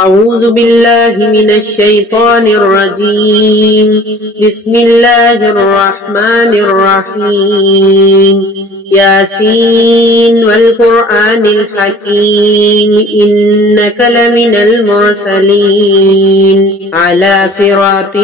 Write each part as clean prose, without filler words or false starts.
أعوذ بالله من الشيطان الرجيم. بسم الله الرحمن الرحيم. ياسين والقرآن الحكيم إنك لمن المرسلين على صراط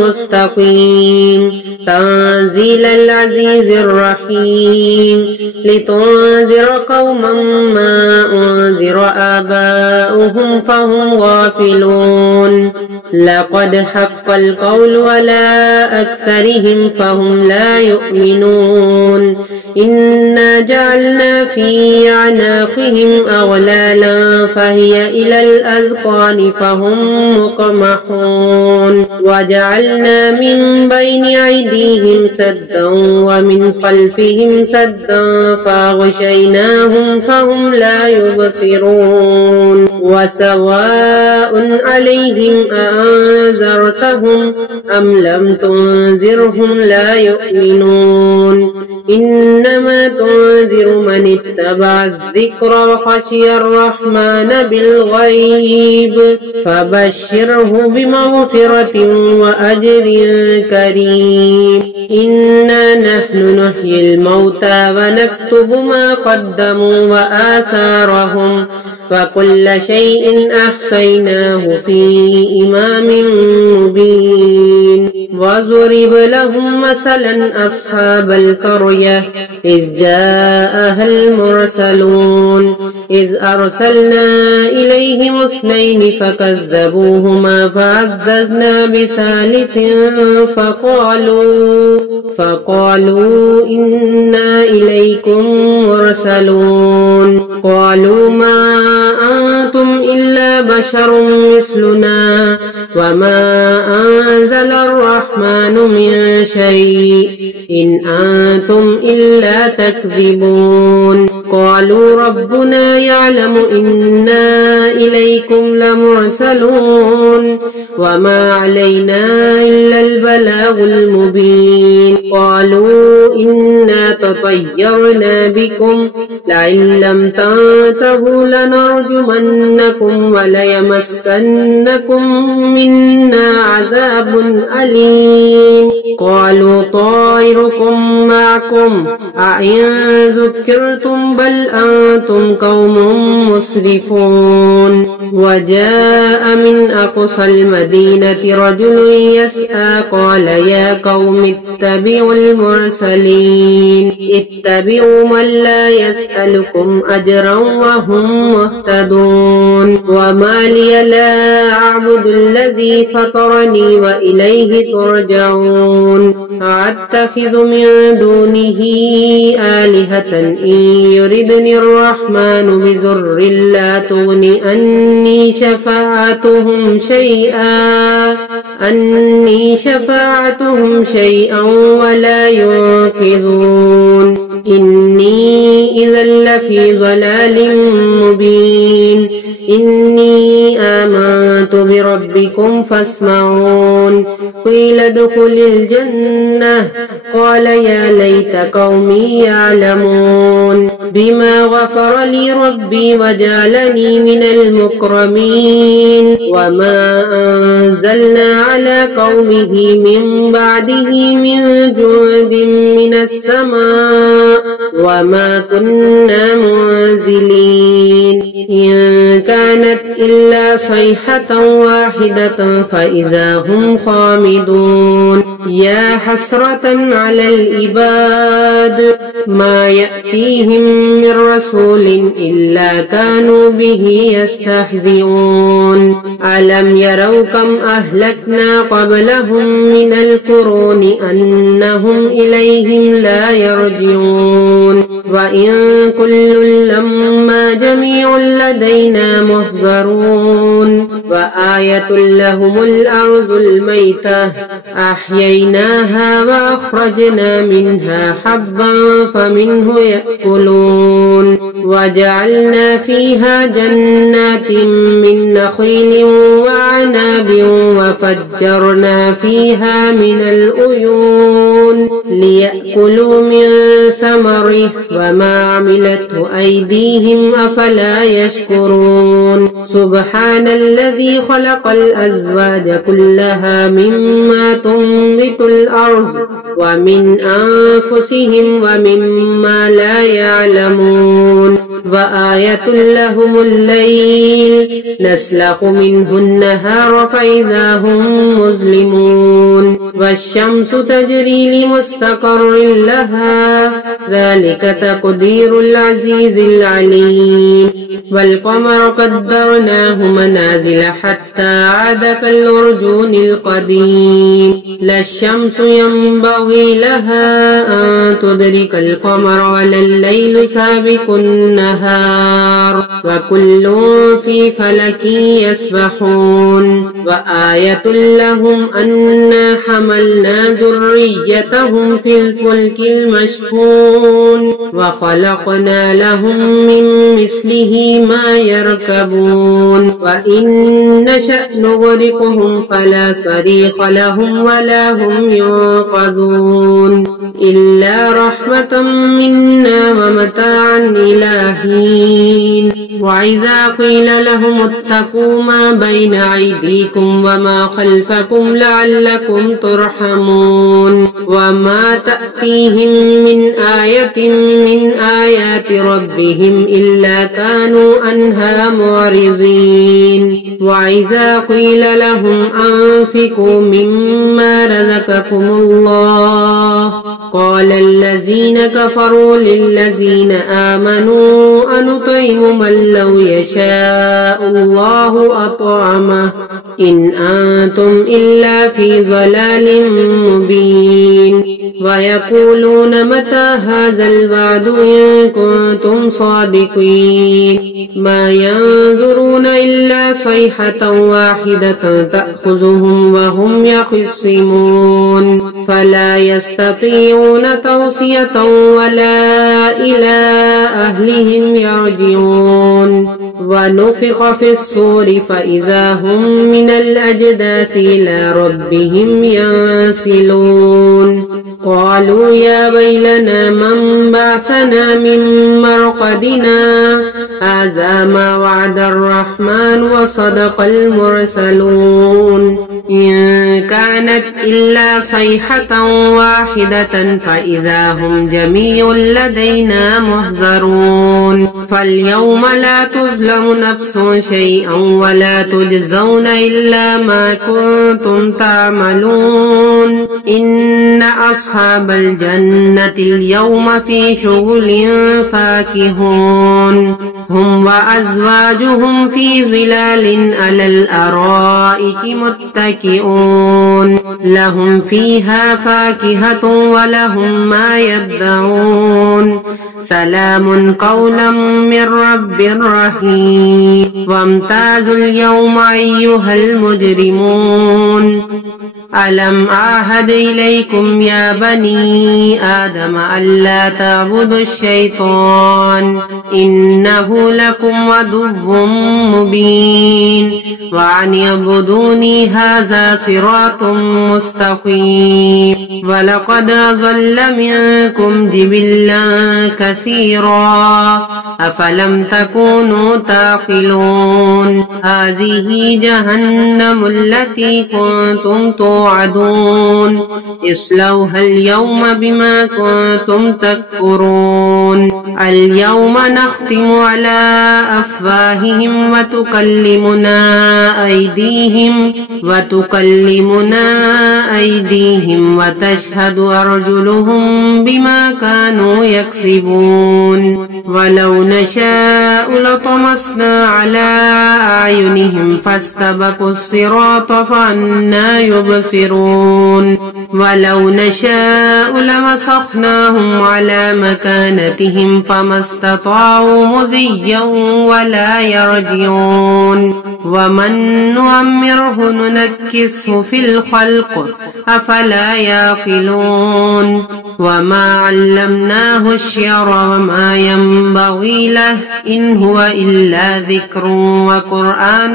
مستقيم تنزيل العزيز الرحيم لتنذر قوما ما أنذر آباؤهم فهم غافلون. لقد حق القول على أكثرهم فهم لا يؤمنون. إنا جعلنا في أعناقهم أغلالا فهي إلى الأذقان فهم مقمحون. وجعلنا من بين أيديهم سدا ومن خلفهم سدا فأغشيناهم فهم لا يبصرون. وسواء عليهم أأنذرتهم أم لم تنذرهم لا يؤمنون. إنما تنذر من اتبع الذكر وخشي الرحمن بالغيب فبشره بمغفرة وأجر كريم. إنا نحن نحيي الموتى ونكتب ما قدموا وآثارهم وكل شيء أحصيناه في إمام مبين. واضرب لهم مثلا أصحاب القرية إذ جاءها المرسلون إذ أرسلنا إليهم اثنين فكذبوهما فعززنا بثالث فقالوا إنا إليكم مرسلون. قالوا ما أنتم إلا بشر مثلنا وما أنزل الرحمن من شيء إن أنتم إلا تكذبون. قالوا ربنا يعلم إنا إليكم لمرسلون وما علينا إلا البلاغ المبين. قالوا إنا تطيرنا بكم لئن لم تنتهوا لنرجمنكم وليمسنكم منا عذاب أليم. قالوا طائركم معكم أئن ذكرتم بل أنتم قوم مسرفون. وجاء من أقصى المدينة رجل يسعى قال يا قوم اتبعوا المرسلين اتبعوا من لا يسألكم أجرا وهم مهتدون. وما لي لا أعبد الذي فطرني وإليه ترجعون. أأتخذ من دونه آلهة إن يردني الرحمن بضر لا تغن عني شفاعتهم شيئا ولا ينقذون. إني إذا لفي ضلال مبين. إني آمنت بربكم فاسمعون. قيل ادخل الجنة قال يا ليت قومي يعلمون. بما غفر لي ربي وجعلني من المكرمين. وما أنزلنا على قومه من بعده من جند من السماء وما كنا منزلين. إن كانت إلا صيحة واحدة فإذا هم خامدون. يا حسرة على العباد ما يأتيهم من رسول إلا كانوا به يستهزئون. ألم يروا كم أهلكنا قبلهم من القرون أنهم إليهم لا يرجعون. وإن كل لما جميع لدينا محضرون. وآية لهم الأرض الميتة أحييناها وأخرجنا منها حبا فمنه يأكلون. وجعلنا فيها جنات من نخيل وعناب وفجرنا فيها من العيون ليأكلوا من ثمره وما عملته أيديهم أفلا يشكرون سبحان الذي خلق الأزواج كلها مما تنبت الأرض ومن أنفسهم ومما لا يعلمون وآية لهم الليل نسلخ منه النهار فإذا هم مظلمون والشمس تجري لمستقر لها ذلك تقدير العزيز العليم والقمر قدرناه منازل حتى عاد كالعرجون القديم لا الشمس ينبغي لها أن تدرك القمر ولا الليل سابق النهار وكل في فلك يسبحون وآية لهم أنا حملنا ذريتهم في الفلك المشحون وخلقنا لهم من مثله ما يركبون وإن نشأ نغرقهم فلا صريخ لهم ولا هم ينقذون إلا رحمة منا ومتاعا إلى حين وإذا قيل لهم اتقوا ما بين أيديكم وما خلفكم لعلكم ترحمون وما تأتيهم من آية من آيات ربهم إلا كانوا عنها معرضين وإذا قيل لهم أنفقوا مما رزقكم الله قال الذين كفروا للذين آمنوا أنطعم من لو يشاء الله أطعمه إن أنتم إلا في ضلال مبين ويقولون متى هذا الوعد إن كنتم صادقين ما ينظرون إلا صيحة واحدة تأخذهم وهم يخصمون فلا يستطيعون توصية ولا إلى أهلهم يرجعون ونفخ في الصور فإذا هم من الأجداث إلى ربهم ينسلون قالوا يا ويلنا من بعثنا من مرقدنا هذا ما وعد الرحمن وصدق المرسلون إن كانت إلا صيحة واحدة فإذا هم جميع لدينا محضرون فاليوم لا تظلم نفس شيئا ولا تجزون إلا ما كنتم تعملون إن أصحاب الجنة اليوم في شغل فاكهون هم وأزواجهم في ظلال على الأرائك متكئون لهم فيها فاكهة ولهم ما يدعون سلام قولا من رب رحيم وامتازوا اليوم أيها المجرمون ألم أعهد إليكم يا بني آدم ألا تعبدوا الشيطان إنه لكم عدو مبين وأن اعبدوني هذا صراط مستقيم ولقد أضل منكم جبلا كثيرا أفلم تكونوا تعقلون هذه جهنم التي كنتم توعدون اصلوها اليوم بما كنتم تكفرون اليوم نختم على أفواههم وتكلمنا أيديهم وتشهد أرجلهم بما كانوا يكسبون ولو نشاء لطمسنا على أعينهم فاستبقوا الصراط فأنى يبصرون ولو نشاء لمسخناهم على مكانتهم فما استطاعوا مزيا ولا يرجعون ومن نعمره ننكسه في الخلق أفلا يعقلون وما علمناه الشعر وما ينبغي له إن هو إلا ذكر وقرآن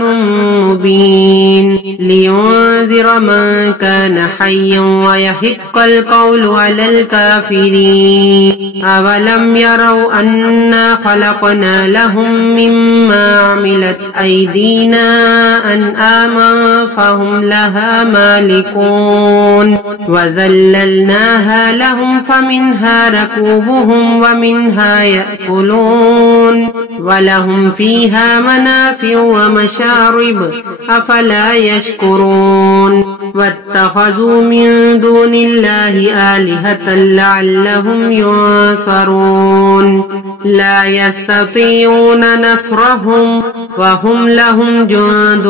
مبين لينذر من كان حيا ويحق القول على الكافرين أولم يروا أنا خلقنا لهم مما عملت أيدينا أنعاما فهم لها مالكون وذللناها لهم فمنها ركوبهم ومنها يأكلون ولهم فيها منافع ومشارب أفلا يشكرون واتخذوا من دون الله آلهة لعلهم ينصرون لا يستطيعون نصرهم وهم لهم جند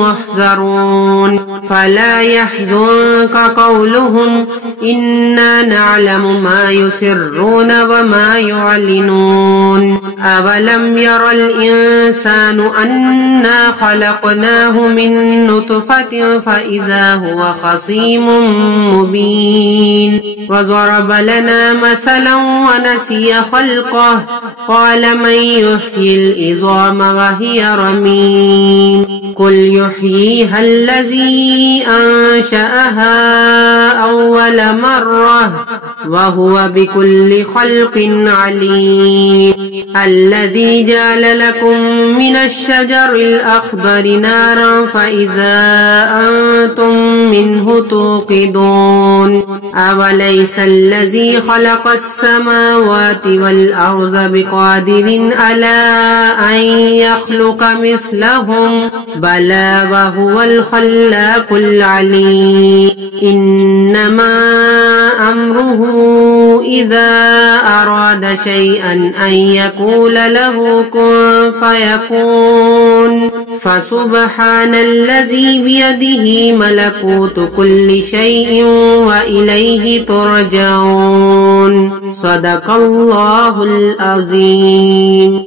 محضرون فلا يحزنك قولهم إنا نعلم ما يسرون وما يعلنون أولم ير الإنسان أنا خلقناه من نطفة فإذا هو خصيم مبين وضرب لنا مثلا ونسي خلقه قال من يحيي العظام وهي رميم قل يحييها الذي أنشأها أول مرة وهو بكل خلق عليم الذي جعل لكم من الشجر الأخضر نارا فإذا أنتم منه توقدون أوليس الذي خلق السماوات والأرض بقادر على أن يخلق مثلهم بلى وهو الخلاق العليم إنما أمره إذا أراد شيئا أن يقول له كن فيكون فسبحان الذي بيده ملكوت كل شيء وإليه ترجعون صدق الله العظيم.